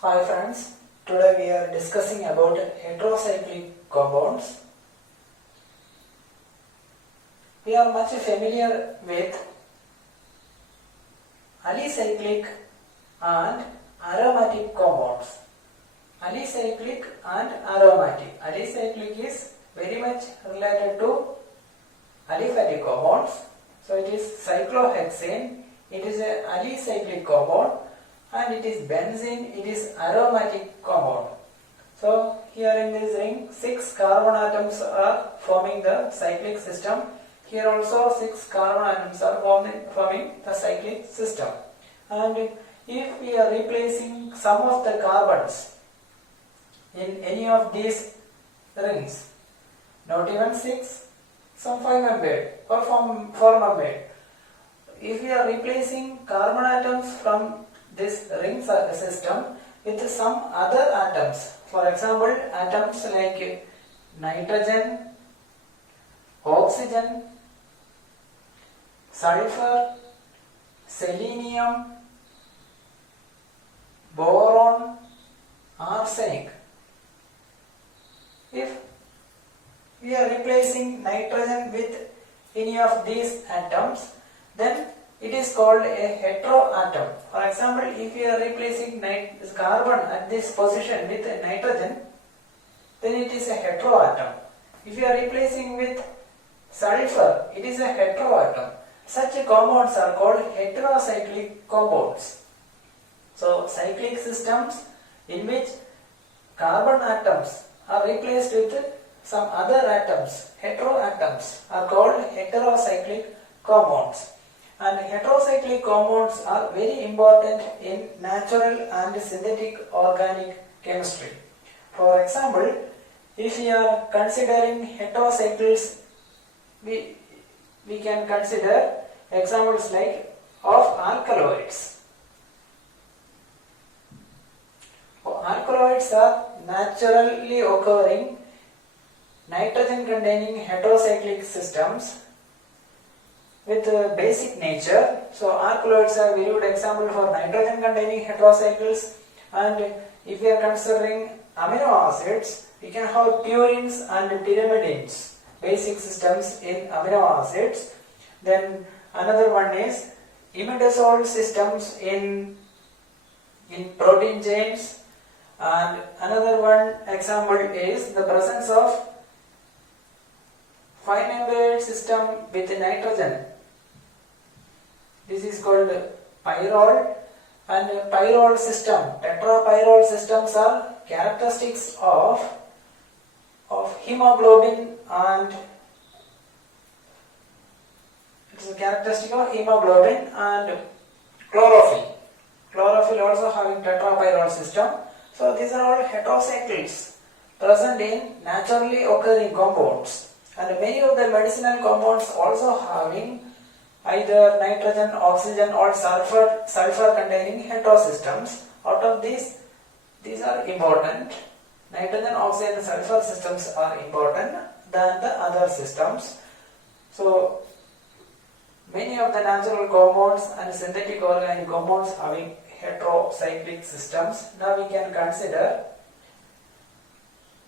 Hi friends, today we are discussing about heterocyclic compounds. We are much familiar with alicyclic and aromatic compounds. Alicyclic and aromatic. Alicyclic is very much related to aliphatic compounds. So it is cyclohexane. It is a alicyclic compound. And it is benzene, it is aromatic compound. So here in this ring 6 carbon atoms are forming the cyclic system. Here also 6 carbon atoms are forming the cyclic system. And if we are replacing some of the carbons in any of these rings, not even 6, some 5 membered or 4 membered. If we are replacing carbon atoms from this ring system with some other atoms, for example atoms like nitrogen, oxygen, sulfur, selenium, boron, arsenic. If we are replacing nitrogen with any of these atoms, then it is called a heteroatom. For example, if you are replacing carbon at this position with nitrogen, then it is a heteroatom. If you are replacing with sulfur, it is a heteroatom. Such compounds are called heterocyclic compounds. So, cyclic systems in which carbon atoms are replaced with some other atoms, heteroatoms, are called heterocyclic compounds. And heterocyclic compounds are very important in natural and synthetic organic chemistry. For example, if we are considering heterocycles, we can consider examples like of alkaloids. Alkaloids are naturally occurring nitrogen containing heterocyclic systems with basic nature. So alkaloids are a very good example for nitrogen containing heterocycles. And if we are considering amino acids, we can have purines and pyrimidines, basic systems in amino acids. Then another one is imidazole systems in protein chains. And another one example is the presence of 5-membered system with nitrogen. This is called pyrrole, and pyrrole system, tetrapyrrole systems are characteristics of hemoglobin, and it is a characteristic of hemoglobin and chlorophyll. Chlorophyll also having tetrapyrrole system. So these are all heterocycles present in naturally occurring compounds, and many of the medicinal compounds also having either nitrogen, oxygen or sulfur containing heterosystems. Out of these are important. Nitrogen, oxygen and sulfur systems are important than the other systems. So many of the natural compounds and synthetic organic compounds having heterocyclic systems. Now we can consider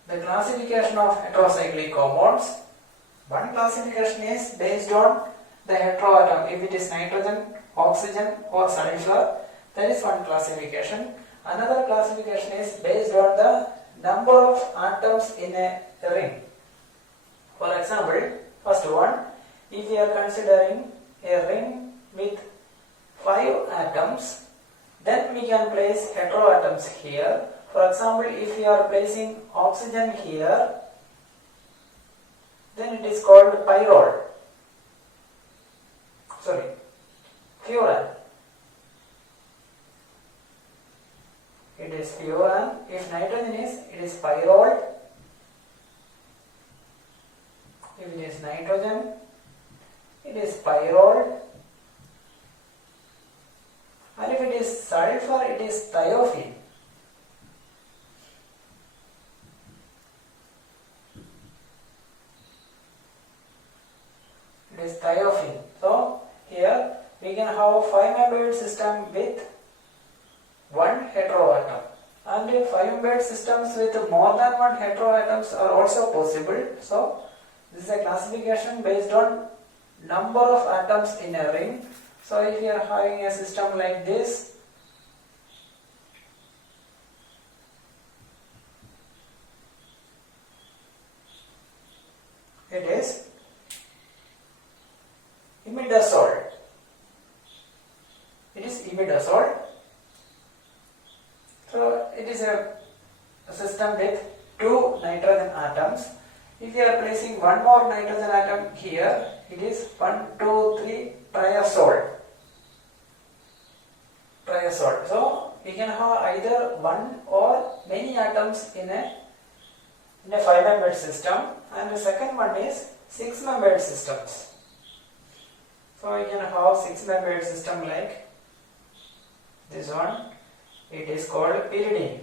the classification of heterocyclic compounds. One classification is based on the heteroatom. If it is nitrogen, oxygen or sulfur, that is one classification. Another classification is based on the number of atoms in a ring. For example, first one, if we are considering a ring with 5 atoms, then we can place heteroatoms here. For example, if we are placing oxygen here, then it is called pyrrole. Furan. It is furan. If nitrogen is, it is pyrrole. If it is nitrogen, it is pyrrole. And if it is sulfur, it is thiophene. It is thiophene. So here we can have 5-membered system with one heteroatom. And 5-membered systems with more than one heteroatoms are also possible. So this is a classification based on number of atoms in a ring. So if you are having a system like this, it is imidazole. It is imidazole. So it is a system with 2 nitrogen atoms. If you are placing one more nitrogen atom here, it is 1, 2, 3 triazole. Triazole. So we can have either one or many atoms in a 5-membered system, and the second one is 6-membered systems. So we can have 6-membered system like this one. It is called pyridine.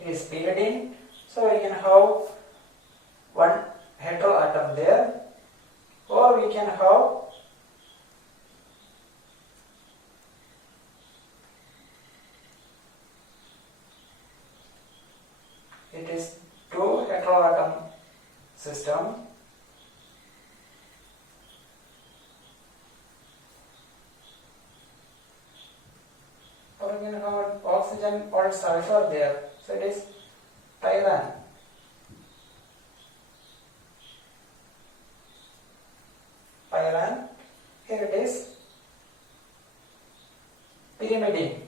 It is pyridine. So we can have one heteroatom there, or we can have it is 2 heteroatom system. Or we can have oxygen or sulfur there. So it is pyrane. Pyrane. Here it is pyrimidine.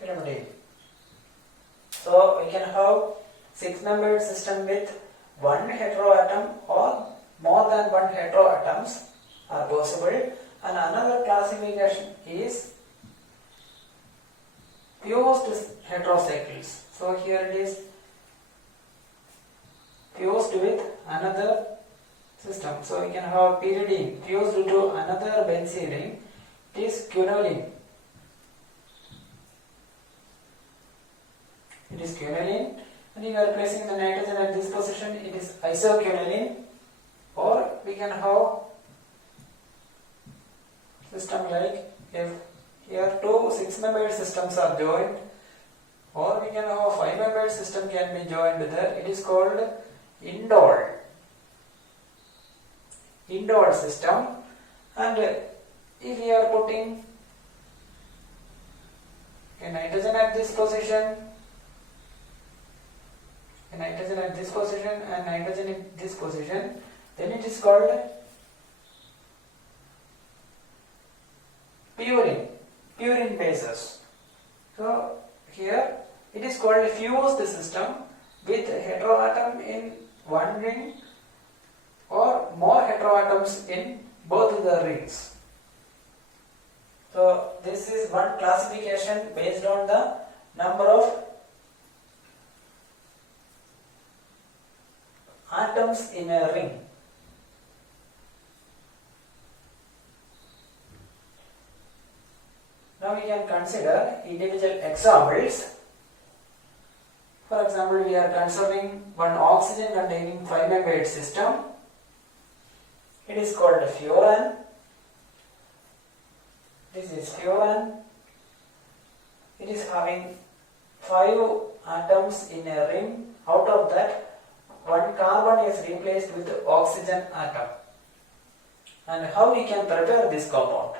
Pyrimidine. So we can have 6-membered system with one heteroatom or more than one heteroatoms are possible. And another classification is fused heterocycles. So here it is fused with another system. So we can have pyridine fused to another benzene ring. It is quinoline. It is quinoline, and if you are placing the nitrogen at this position, it is isoquinoline. Or we can have system like if here 2 6-membered systems are joined, or we can have a 5-membered system can be joined there. It is called indole. Indole system. And if we are putting a nitrogen at this position, a nitrogen at this position and nitrogen in this position, then it is called purine bases. So here it is called a fused system with heteroatom in one ring or more heteroatoms in both the rings. So this is one classification based on the number of atoms in a ring. Now we can consider individual examples. For example, we are considering one oxygen containing 5-membered system. It is called furan. This is furan. It is having 5 atoms in a ring. Out of that, one carbon is replaced with oxygen atom. And how we can prepare this compound?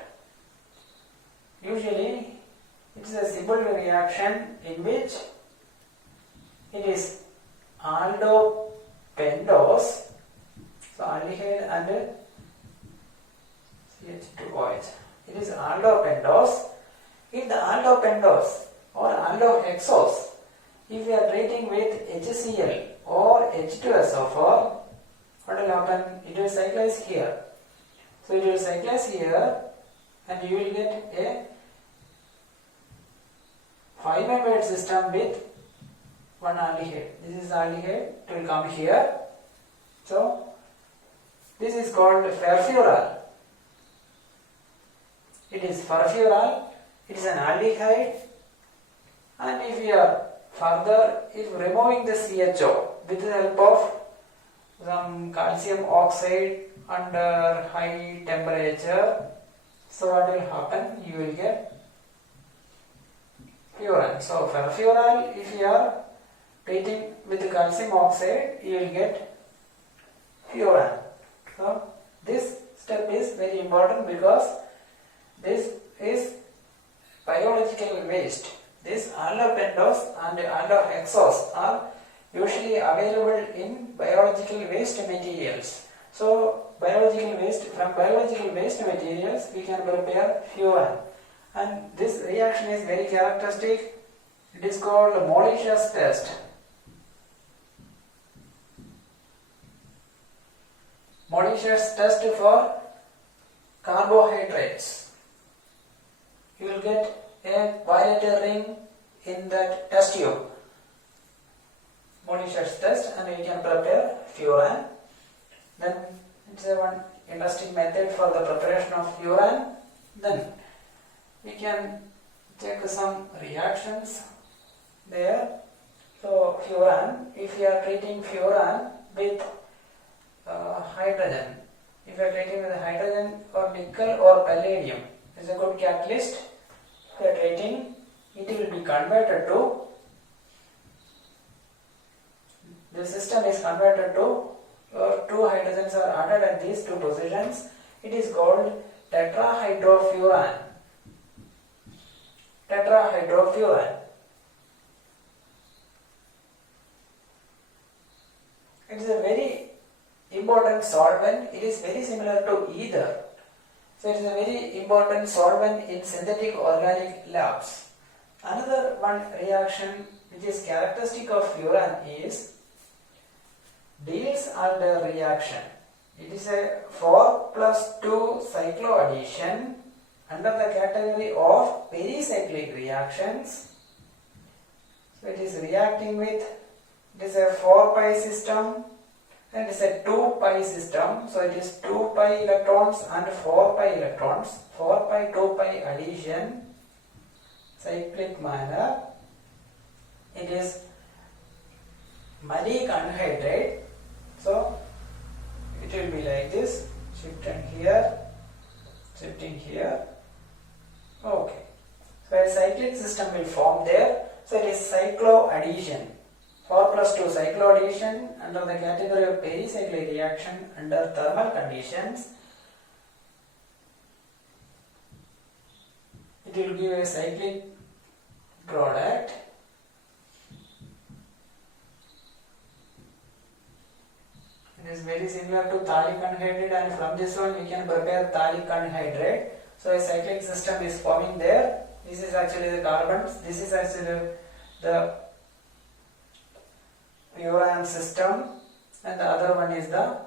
Usually, it is a simple reaction in which it is aldopentose, so aldehyde and CH2OH. It is aldopentose. If the aldopentose or aldohexose, if we are treating with HCl or H2SO4, what will happen? It will cyclize here. So it will cyclize here, and you will get a 5-membered system with one aldehyde. This is aldehyde, it will come here. So this is called furfural. It is furfural. It is an aldehyde And if we are further, if removing the CHO with the help of some calcium oxide under high temperature, so what will happen? You will get furan. So furfural, if you are treating with the calcium oxide, you will get furan. So this step is very important because this is biological waste. This allopentose and allohexose are usually available in biological waste materials. So from biological waste materials we can prepare furan, and this reaction is very characteristic. It is called Mollischer's test. Mollischer's test for carbohydrates. You will get a violet ring in that test tube. Mollischer's test, and we can prepare furan. Then it's a one interesting method for the preparation of furan. Then we can check some reactions there. So furan, if you are treating furan with hydrogen, if you are treating with hydrogen or nickel or palladium, is a good catalyst. If you are treating, it will be converted to, the system is converted to, two hydrogens are added at these two positions. It is called tetrahydrofuran. Tetrahydrofuran. It is a very important solvent. It is very similar to ether. So it is a very important solvent in synthetic organic labs. Another one reaction which is characteristic of furan is Diels-Alder reaction. It is a 4+2 cycloaddition under the category of pericyclic reactions. So it is reacting with, it is a 4 pi system and it is a 2 pi system. So it is 2 pi electrons and 4 pi electrons, 4 pi 2 pi addition, cyclic manner. It is malic anhydride. So it will be like this, shifting here, shifting here. Okay. So a cyclic system will form there. So it is cycloaddition. 4+2 cycloaddition under the category of pericyclic reaction under thermal conditions. It will give a cyclic product. It is very similar to phthalic anhydride, and from this one we can prepare phthalic anhydride. So a cyclic system is forming there. This is actually the carbons. This is actually the furan system, and the other one is the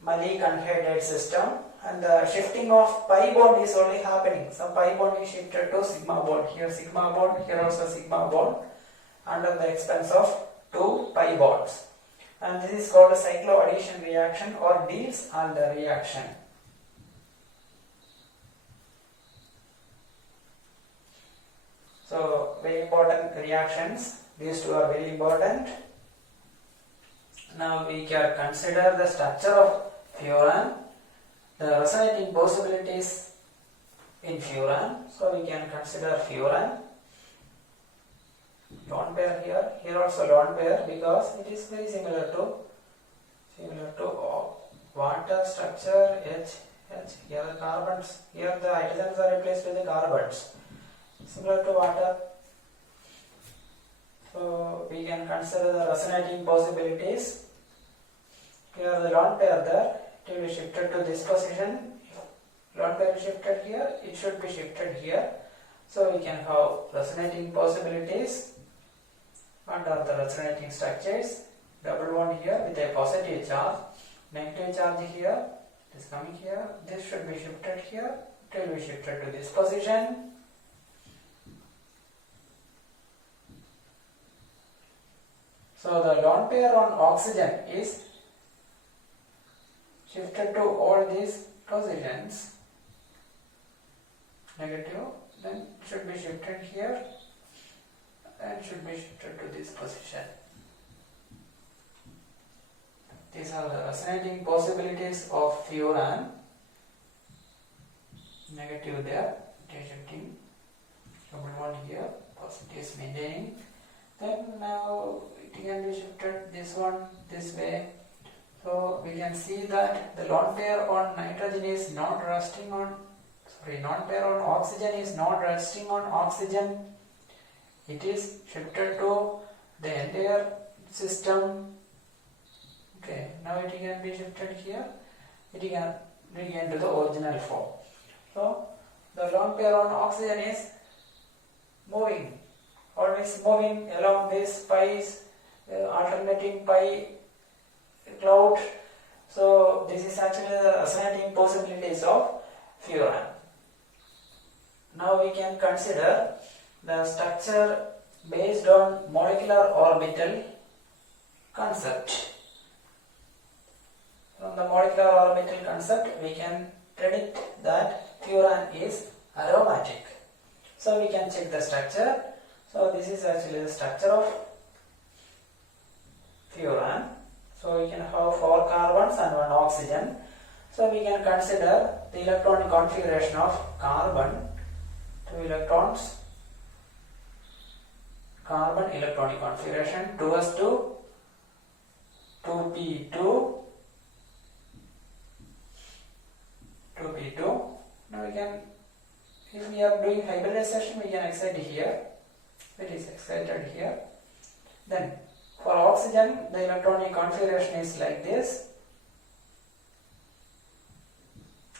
malic anhydride system. And the shifting of pi bond is only happening. Some pi bond is shifted to sigma bond. Here sigma bond, here also sigma bond, under the expense of 2 pi bonds. And this is called a cycloaddition reaction or Diels-Alder reaction. So very important reactions. These two are very important. Now we can consider the structure of furan, the resonating possibilities in furan. So we can consider furan. Lone pair here also lone pair, because it is very similar to water structure. H here the carbons, here the hydrogens are replaced with the carbons, similar to water. So we can consider the resonating possibilities. Here the lone pair there, it will be shifted to this position. If lone pair is shifted here, it should be shifted here. So we can have resonating possibilities. What are the resonating structures? Double bond here with a positive charge, negative charge here, it is coming here, this should be shifted here, it will be shifted to this position. So the lone pair on oxygen is shifted to all these positions. negative, then should be shifted here and should be shifted to this position. These are the resonating possibilities of furan. Negative there, it is shifting. Double bond here, positive is maintaining. Then now it can be shifted this one this way. So we can see that the lone pair on nitrogen is not resting on, lone pair on oxygen is not resting on oxygen. It is shifted to the entire system. Okay, now it can be shifted here. It can regain to the original form. So the lone pair on oxygen is moving, always moving along this pi's alternating pi cloud. So this is actually the resonating possibilities of furan. Now we can consider the structure based on molecular orbital concept. From the molecular orbital concept, we can predict that furan is aromatic. So we can check the structure. So this is actually the structure of furan. So we can have 4 carbons and 1 oxygen. So we can consider the electronic configuration of carbon, 2 electrons, carbon electronic configuration 2s2, 2p2, 2p2. Now we can, if we are doing hybridization, we can excite here. It is excited here. Then for oxygen, the electronic configuration is like this.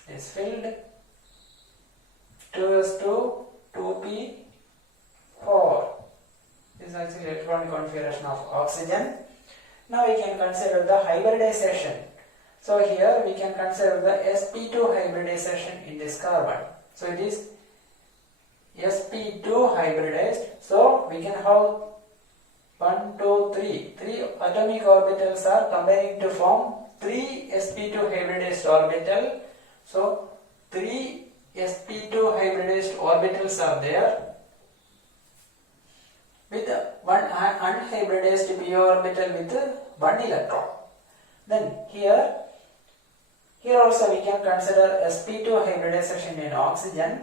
Is filled 2s2, 2p4. This is actually electronic configuration of oxygen. Now we can consider the hybridization. So here we can consider the sp2 hybridization in this carbon. So it is sp2 hybridized. So we can have 1, 2, 3. 3 atomic orbitals are combining to form 3 sp2 hybridized orbital. So 3 sp2 hybridized orbitals are there with one unhybridized p orbital with 1 electron. Then here also we can consider sp2 hybridization in oxygen.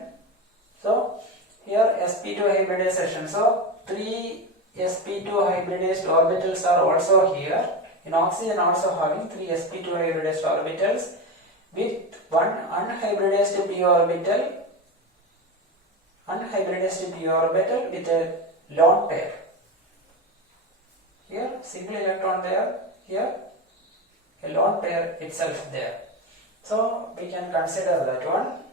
So here sp2 hybridization. So 3 sp2 hybridized orbitals are also here. In oxygen also having 3 sp2 hybridized orbitals with 1 unhybridized p orbital with a lone pair. Here single electron there, here a lone pair itself there. So we can consider that one.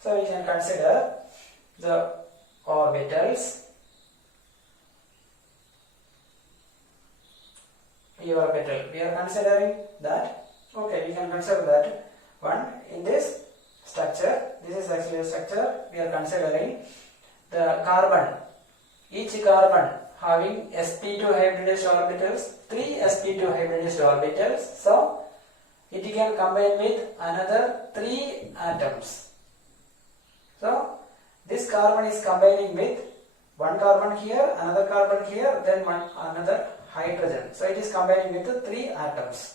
So we can consider the orbitals. P orbital. We are considering that. Okay, we can consider that one in this structure. This is actually a structure. We are considering the carbon. Each carbon having sp2 hybridized orbitals, 3 sp2 hybridized orbitals. So it can combine with another 3 atoms. So this carbon is combining with 1 carbon here, another carbon here, then another hydrogen. So it is combining with 3 atoms.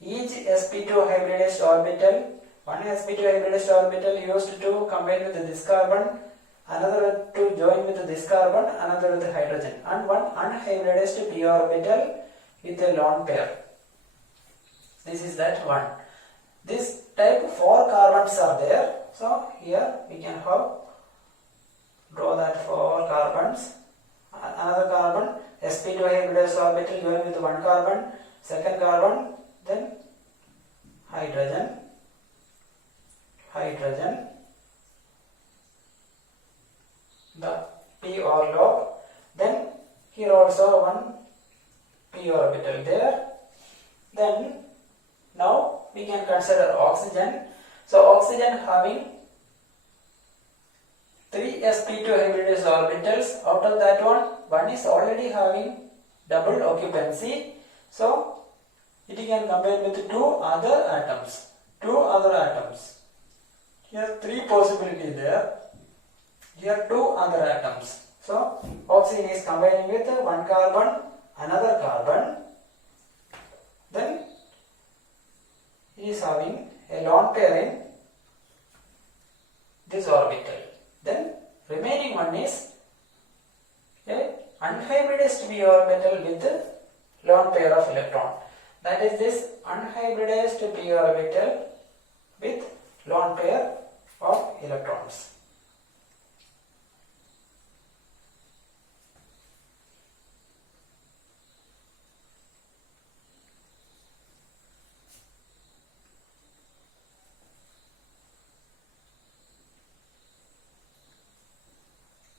Each sp2 hybridized orbital, one sp2 hybridized orbital used to combine with this carbon, another to join with this carbon, another with hydrogen, and one unhybridized p orbital with a lone pair. This is that one. This type 4 carbons are there. So here we can draw that 4 carbons. Another carbon, sp2 hybridized orbital joined with 1 carbon, second carbon, then hydrogen, the p orbital, then here also 1 p orbital there. Then now we can consider oxygen. So oxygen having 3 sp2 hybridized orbitals. Out of that one is already having double occupancy. So it can combine with two other atoms. Here three possibilities there. Here two other atoms. So oxygen is combining with one carbon, another carbon. Then it is having a lone pair in this orbital. Then remaining one is a unhybridized p orbital with lone pair of electron. That is this unhybridized p orbital with lone pair of electrons.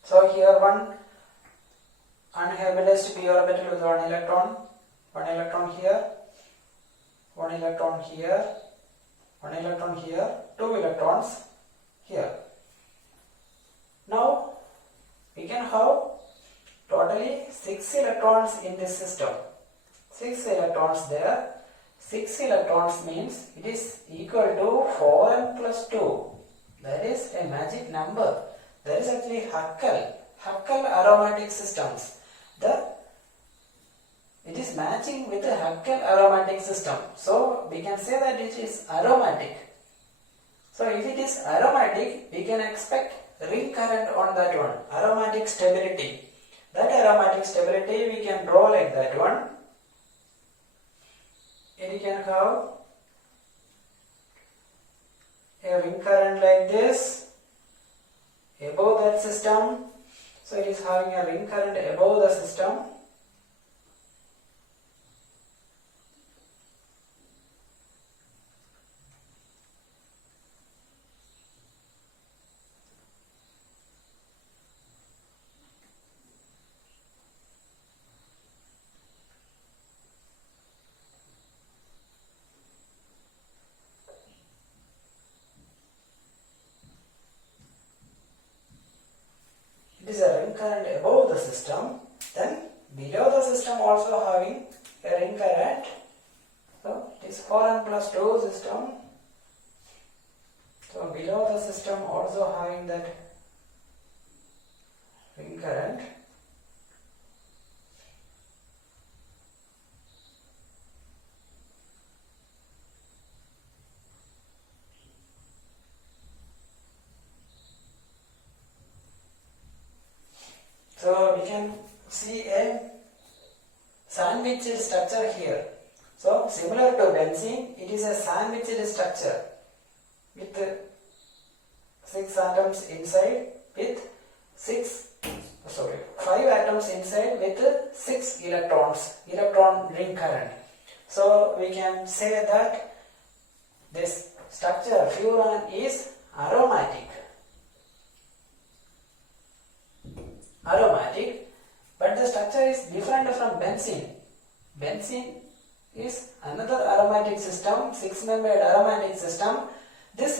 So here one unhybridized p orbital with one electron here, one electron here, one electron here, two electrons here. Now we can have totally 6 electrons in this system. 6 electrons there. 6 electrons means it is equal to 4n plus 2. That is a magic number. That is actually Huckel aromatic systems. It is matching with the Huckel aromatic system. So we can say that it is aromatic. So if it is aromatic, we can expect ring current on that one. Aromatic stability. That aromatic stability we can draw like that one. And you can have a ring current like this above that system. So it is having a ring current above the system. It is a ring current above the system. Then below the system also having a ring current. So it is 4n plus 2 system. So below the system also having that ring current. So we can see a sandwiched structure here. So similar to benzene, it is a sandwiched structure with 6 atoms inside with 5 atoms inside with 6 electrons, electron ring current. So we can say that this structure furan is aromatic, but the structure is different from benzene. Benzene is another aromatic system, 6-membered aromatic system. This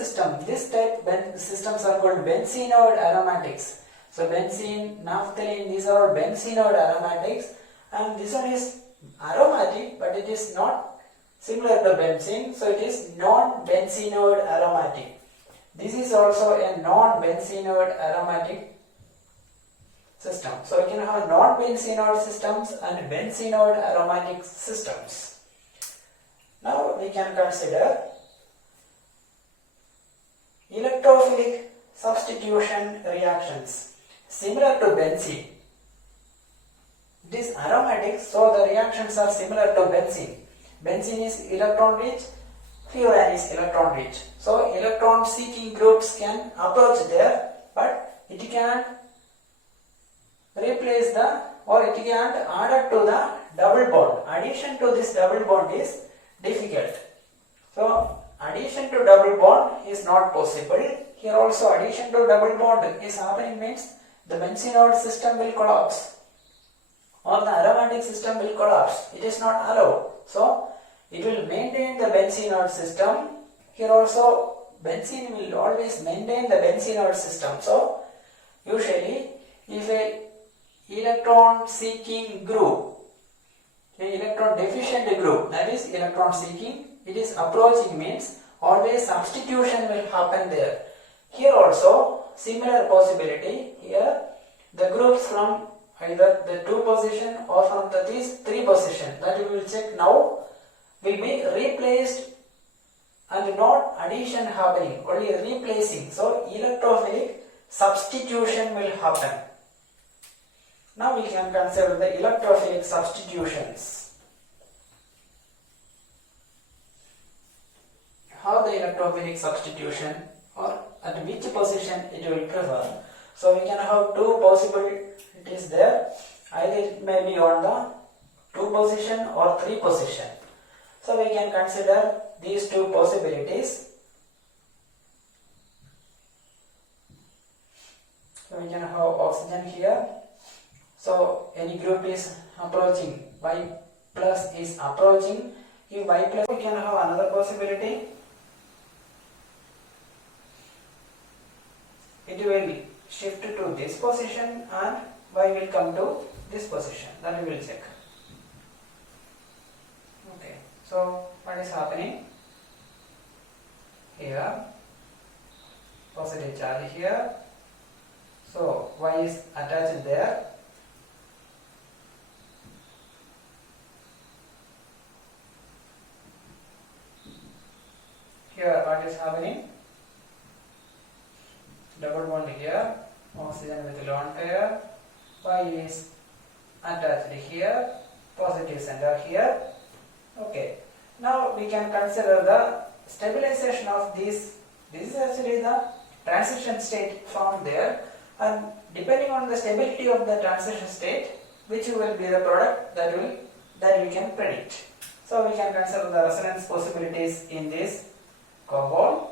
type systems are called benzenoid aromatics. So benzene, naphthalene, these are all benzenoid aromatics, and this one is aromatic, but it is not similar to benzene, so it is non-benzenoid aromatic. This is also a non-benzenoid aromatic system. So we can have non-benzenoid systems and benzenoid aromatic systems. Now we can consider electrophilic substitution reactions. Similar to benzene, it is aromatic, so the reactions are similar to benzene. Benzene is electron rich, furan is electron rich. So electron seeking groups can approach there, but it can replace it can add to the double bond. Addition to this double bond is difficult. So addition to double bond is not possible. Here also addition to double bond is happening means the benzenoid system will collapse or the aromatic system will collapse. It is not allowed. So it will maintain the benzenoid system. Here also benzene will always maintain the benzenoid system. So usually if a electron seeking group a electron deficient group, that is electron seeking, it is approaching means always substitution will happen there. Here also similar possibility. Here the groups from either the 2 position or from these 3 position, that we will check now, will be replaced and not addition happening, only replacing. So electrophilic substitution will happen. Now we can consider the electrophilic substitutions. How the electrophilic substitution, or at which position it will prefer. So we can have 2 possibilities there. Either it may be on the 2 position or 3 position. So we can consider these 2 possibilities. So we can have oxygen here. So any group is approaching, Y plus is approaching. If Y plus, we can have another possibility. It will shift to this position and Y will come to this position. Then we will check. Okay. So what is happening? Here, positive charge here. So Y is attached there. Here what is happening? Double bond here, oxygen with lone pair. Y is attached here, positive center here. Okay. Now we can consider the stabilization of these. This is actually the transition state found there, and depending on the stability of the transition state, which will be the product that we can predict. So we can consider the resonance possibilities in this compound.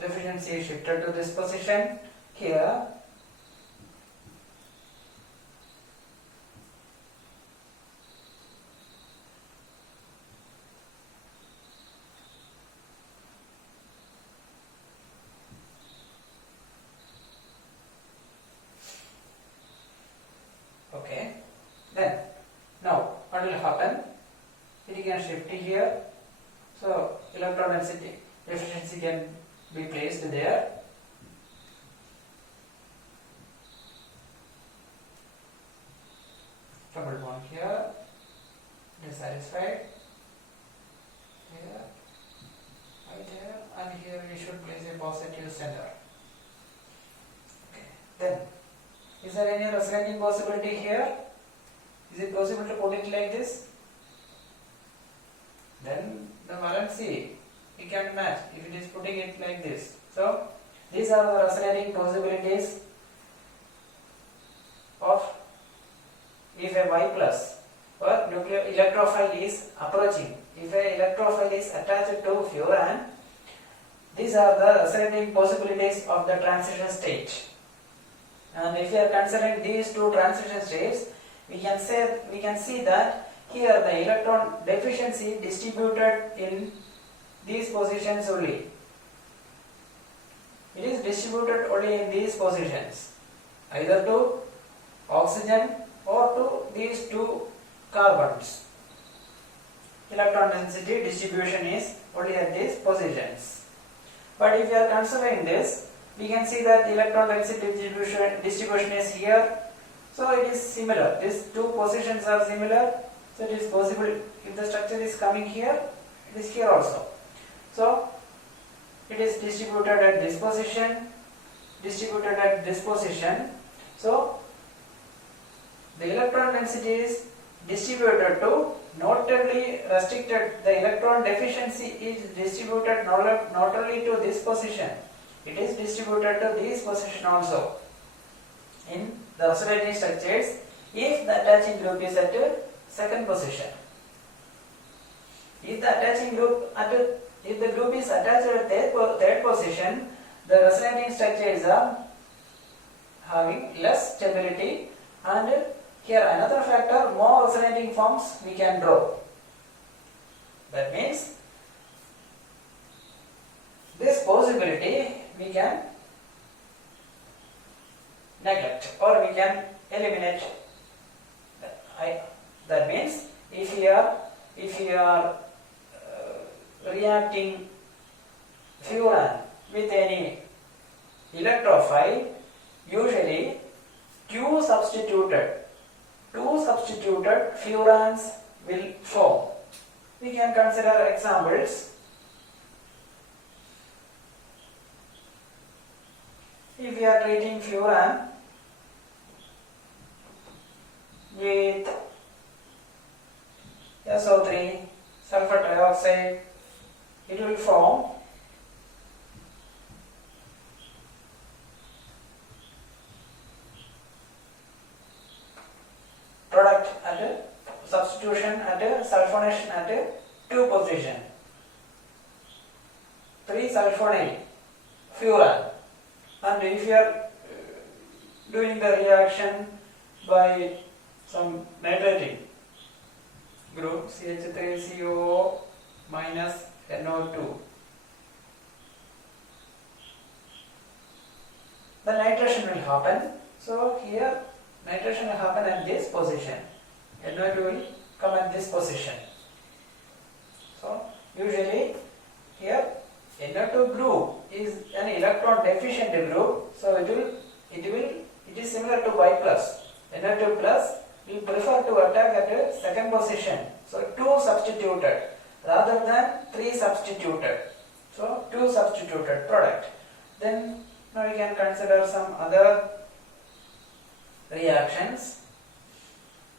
Deficiency is shifted to this position here. Okay. Then now what will happen? It can shift here. So electron density deficiency can be placed there. Double bond here, dissatisfied here, right here, and here we should place a positive center. Okay. Then, is there any resonating possibility here? Is it possible to put it like this? Then the valency we can match if it is putting it like this. So these are the resonating possibilities of if a Y plus or nuclear electrophile is approaching. If a electrophile is attached to furan, these are the resonating possibilities of the transition state. And if we are considering these 2 transition states, we can see that here the electron deficiency distributed in these positions only. It is distributed only in these positions, either to oxygen or to these 2 carbons. Electron density distribution is only at these positions. But if we are considering this, we can see that electron density distribution is here. So it is similar. These 2 positions are similar. So it is possible if the structure is coming here, it is here also. So it is distributed at this position, distributed at this position. So the electron density is distributed to, not only restricted, the electron deficiency is distributed not only to this position, it is distributed to this position also in the resonating structures if the attaching group is at second position. If the attaching group if the group is attached at third position, the resonating structures are having less stability, and here another factor, more resonating forms we can draw. That means this possibility we can neglect or we can eliminate. That means if you are reacting furan with any electrophile, usually two substituted furans will form. We can consider examples. If we are treating furan with SO3, sulfur trioxide, it will form product at a substitution at a sulfonation at a 2 position, 3-sulfonyl furan. And if you are doing the reaction by some nitrating group, CH3CO minus NO2, the nitration will happen. So here nitration will happen at this position, NO2 will come at this position. So usually here NO2 group is an electron deficient group, so it is similar to Y plus. NO2 plus will prefer to attack at a second position, so 2 substituted rather than 3 substituted. So 2 substituted product. Then now we can consider some other reactions.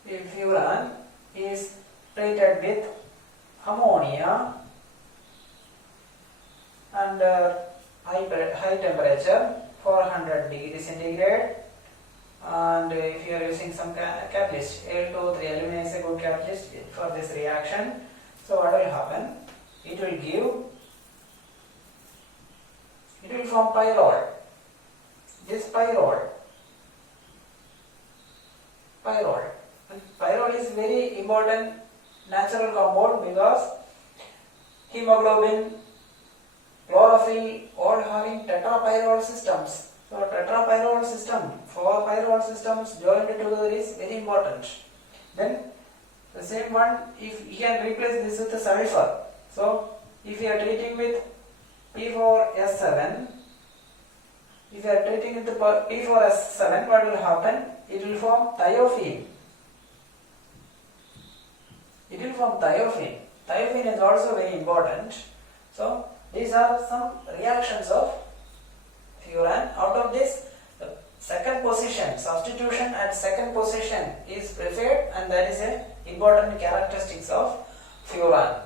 If furan is treated with ammonia under high temperature, 400 degrees centigrade, and if you are using some catalyst, Al2,3 alumina is a good catalyst for this reaction. So what will happen? It will form pyrrole. This pyrrole is very important natural compound because hemoglobin, chlorophyll, all having tetrapyrrole systems. So tetrapyrrole system, 4 pyrrole systems joined together is very important. Then the same one, if you can replace this with the sulfur. So if you are treating with P4S7, if you are treating with the P4S7, what will happen? It will form thiophene. Thiophene is also very important. So these are some reactions of furan. Out of this, the second position, substitution at second position is preferred, and that is an important characteristics of furan.